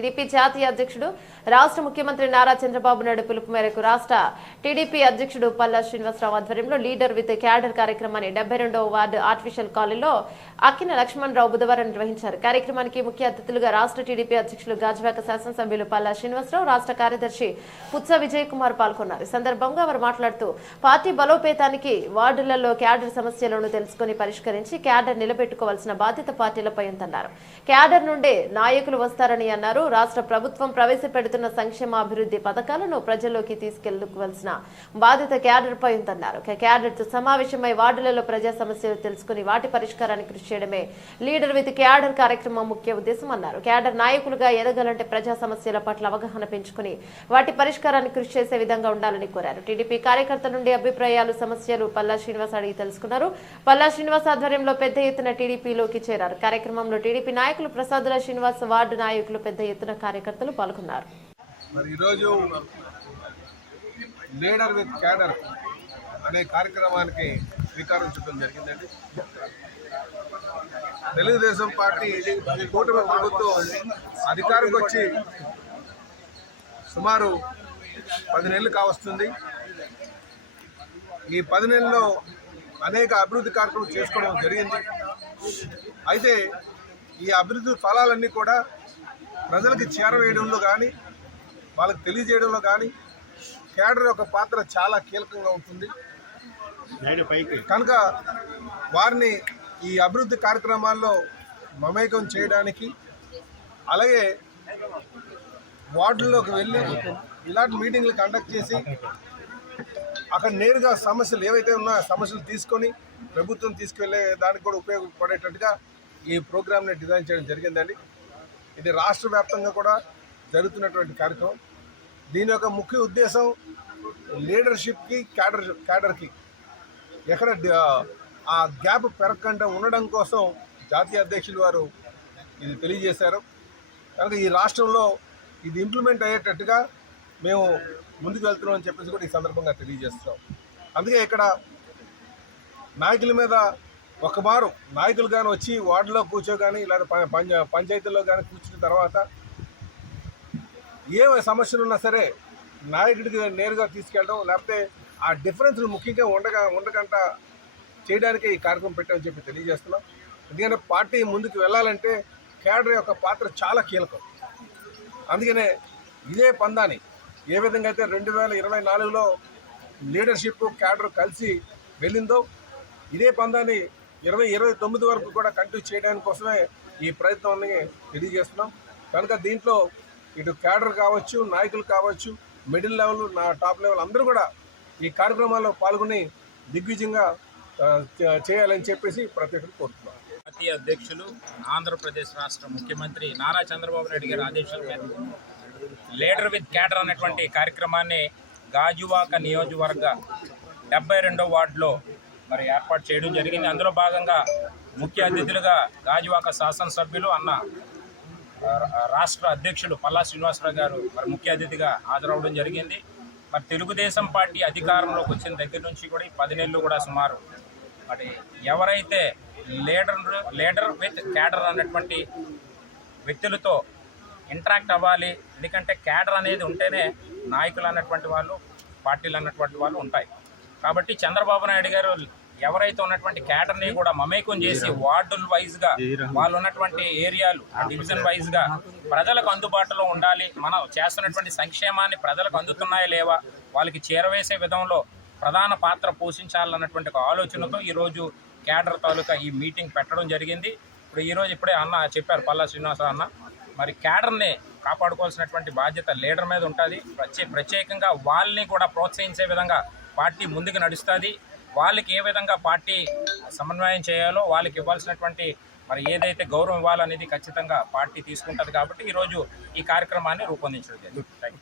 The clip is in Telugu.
టీడీపీ జాతీయ అధ్యక్షుడు రాష్ట్ర ముఖ్యమంత్రి నారా చంద్రబాబు నాయుడు పిలుపు మేరకు రాష్ట్ర టీడీపీ అధ్యక్షుడు పల్లా శ్రీనివాసరావు ఆధ్వర్యంలో లీడర్ విత్ క్యాడర్ కార్యక్రమాన్ని డెబ్బై రెండవ వార్డు ఆర్టిఫిషియల్ కాలనీలో అక్కిన లక్ష్మణరావు బుధవారం నిర్వహించారు. కార్యక్రమానికి ముఖ్య అతిథులుగా రాష్ట్ర టీడీపీ అధ్యక్షులు గాజువాక శాసనసభ్యులు పల్లా శ్రీనివాసరావు రాష్ట్ర కార్యదర్శి పుత్స విజయ్ కుమార్ పాల్గొన్నారు. ఈ సందర్భంగా వారు మాట్లాడుతూ పార్టీ బలోపేతానికి వార్డులలో క్యాడర్ సమస్యలను తెలుసుకుని పరిష్కరించి క్యాడర్ నిలబెట్టుకోవాల్సిన బాధ్యత పార్టీలపై ఉందన్నారు. క్యాడర్ నుండే నాయకులు వస్తారని అన్నారు. రాష్ట్ర ప్రభుత్వం ప్రవేశపెడుతున్న సంక్షేమ అభివృద్ధి పథకాలను ప్రజల్లోకి తీసుకెళ్ళుకోవాల్సిన బాధ్యత క్యాడర్ పై ఉందన్నారు. క్యాడర్తో సమావేశమై వార్డులలో ప్రజా సమస్యలు తెలుసుకుని వాటి పరిష్కారానికి కృషి చేయడమే లీడర్ విత్ క్యాడర్ కార్యక్రమం ముఖ్య ఉద్దేశం అన్నారు. క్యాడర్ నాయకులుగా ఎదగాలంటే ప్రజా సమస్యల పట్ల అవగాహన పెంచుకుని వాటి పరిష్కారానికి కృషి చేసే విధంగా ఉండాలని కోరారు. టీడీపీ కార్యకర్తల నుండి అభిప్రాయాలు సమస్యలు పల్లా శ్రీనివాస్ అడిగి తెలుసుకున్నారు. పల్లా శ్రీనివాస్ ఆధ్వర్యంలో పెద్ద ఎత్తున టీడీపీలోకి చేరారు. కార్యక్రమంలో టీడీపీ నాయకులు ప్రసాదుల శ్రీనివాస్ వార్డు నాయకులు పెద్ద ఎత్తున కార్యకర్తలు పాల్గొన్నారు. మరి ఈరోజు లీడర్ విత్ క్యాడర్ అనే కార్యక్రమానికి శ్రీకారం చుట్టడం జరిగిందండి. తెలుగుదేశం పార్టీ కూటమి ప్రభుత్వం అధికారికి వచ్చి సుమారు పది నెలలు కావస్తుంది. ఈ పది నెలల్లో అనేక అభివృద్ధి కార్యక్రమాలు చేసుకోవడం జరిగింది. అయితే ఈ అభివృద్ధి ఫలాలన్నీ కూడా ప్రజలకు చేరవేయడంలో కానీ వాళ్ళకి తెలియజేయడంలో కానీ కేడర్ యొక్క పాత్ర చాలా కీలకంగా ఉంటుంది. కనుక వారిని ఈ అభివృద్ధి కార్యక్రమాల్లో మమేకం చేయడానికి అలాగే వార్డుల్లోకి వెళ్ళి ఇలాంటి మీటింగ్లు కండక్ట్ చేసి అక్కడ నేరుగా సమస్యలు ఏవైతే ఉన్నాయో సమస్యలు తీసుకొని ప్రభుత్వం తీసుకెళ్ళే దానికి కూడా ఉపయోగపడేటట్టుగా ఈ ప్రోగ్రామ్ని డిజైన్ చేయడం జరిగిందండి. ఇది రాష్ట్ర వ్యాప్తంగా కూడా జరుగుతున్నటువంటి కార్యక్రమం. దీని యొక్క ముఖ్య ఉద్దేశం లీడర్షిప్కి క్యాడర్ క్యాడర్కి ఎక్కడ ఆ గ్యాప్ పెరగకుండా ఉండడం కోసం జాతీయ అధ్యక్షులు వారు ఇది తెలియజేశారు. కనుక ఈ రాష్ట్రంలో ఇది ఇంప్లిమెంట్ అయ్యేటట్టుగా మేము ముందుకు వెళ్తున్నాం అని చెప్పేసి కూడా ఈ సందర్భంగా తెలియజేస్తున్నాం. అందుకే ఇక్కడ నాయకుల మీద ఒక వారం నాయకులు కానీ వచ్చి వార్డులో కూర్చోగాని లేదా ప- పంచ పంచాయతీల్లో కానీ కూర్చున్న తర్వాత ఏ సమస్యలు ఉన్నా సరే నాయకుడికి నేరుగా తీసుకెళ్ళడం లేకపోతే ఆ డిఫరెన్స్లు ముఖ్యంగా ఉండగా ఉండకుండా చేయడానికి ఈ కార్యక్రమం పెట్టామని చెప్పి తెలియజేస్తున్నాం. ఎందుకంటే పార్టీ ముందుకు వెళ్ళాలంటే కేడర్ యొక్క పాత్ర చాలా కీలకం. అందుకనే ఇదే పందాని ఏ విధంగా అయితే రెండు వేల ఇరవై నాలుగులో లీడర్షిప్ క్యాడర్ కలిసి వెళ్ళిందో ఇదే పందాన్ని ఇరవై ఇరవై తొమ్మిది వరకు కూడా కంటిన్యూ చేయడానికి కోసమే ఈ ప్రయత్నాన్ని తెలియజేస్తున్నాం. కనుక దీంట్లో ఇటు క్యాడర్ కావచ్చు నాయకులు కావచ్చు మిడిల్ లెవెల్ నా టాప్ లెవెల్ అందరూ కూడా ఈ కార్యక్రమాల్లో పాల్గొని దిగ్విజయంగా చేయాలని చెప్పేసి ప్రతి ఒక్కరు కోరుతున్నాం. జాతీయ అధ్యక్షులు ఆంధ్రప్రదేశ్ రాష్ట్ర ముఖ్యమంత్రి నారా చంద్రబాబు నాయుడు గారి ఆదేశాల మేరకు లీడర్ విత్ క్యాడర్ అనేటువంటి కార్యక్రమాన్ని గాజువాక నియోజకవర్గ డెబ్బై రెండో వార్డులో మరి ఏర్పాటు చేయడం జరిగింది. అందులో భాగంగా ముఖ్య అతిథులుగా గాజువాక శాసనసభ్యులు అన్న రాష్ట్ర అధ్యక్షులు పల్లా శ్రీనివాసరావు గారు మరి ముఖ్య అతిథిగా హాజరవడం జరిగింది. మరి తెలుగుదేశం పార్టీ అధికారంలోకి వచ్చిన దగ్గర నుంచి కూడా ఈ పది నెలలు కూడా సుమారు మరి ఎవరైతే లీడర్ లీడర్ విత్ క్యాడర్ అనేటువంటి వ్యక్తులతో ఇంటరాక్ట్ అవ్వాలి ఎందుకంటే క్యాడర్ అనేది ఉంటేనే నాయకులు అన్నటువంటి వాళ్ళు పార్టీలు అన్నటువంటి వాళ్ళు ఉంటాయి. కాబట్టి చంద్రబాబు నాయుడు గారు ఎవరైతే ఉన్నటువంటి క్యాడర్ని కూడా మమేకం చేసి వార్డుల వైజ్గా వాళ్ళు ఉన్నటువంటి ఏరియాలు డివిజన్ వైజ్గా ప్రజలకు అందుబాటులో ఉండాలి. మనం చేస్తున్నటువంటి సంక్షేమాన్ని ప్రజలకు అందుతున్నాయా లేవా? వాళ్ళకి చేరవేసే విధంలో ప్రధాన పాత్ర పోషించాలన్నటువంటి ఒక ఆలోచనతో ఈరోజు క్యాడర్ తాలూకా ఈ మీటింగ్ పెట్టడం జరిగింది. ఇప్పుడు ఈరోజు ఇప్పుడే అన్న చెప్పారు పల్లా శ్రీనివాసరావు అన్న. మరి క్యాడర్ని కాపాడుకోవాల్సినటువంటి బాధ్యత లీడర్ మీద ఉంటుంది. ప్రత్యే ప్రత్యేకంగా వాళ్ళని కూడా ప్రోత్సహించే విధంగా పార్టీ ముందుకు నడుస్తుంది. వాళ్ళకి ఏ విధంగా పార్టీ సమన్వయం చేయాలో వాళ్ళకి ఇవ్వాల్సినటువంటి మరి ఏదైతే గౌరవం ఇవ్వాలనేది ఖచ్చితంగా పార్టీ తీసుకుంటుంది కాబట్టి ఈరోజు ఈ కార్యక్రమాన్ని రూపొందించడం జరిగింది. Thank you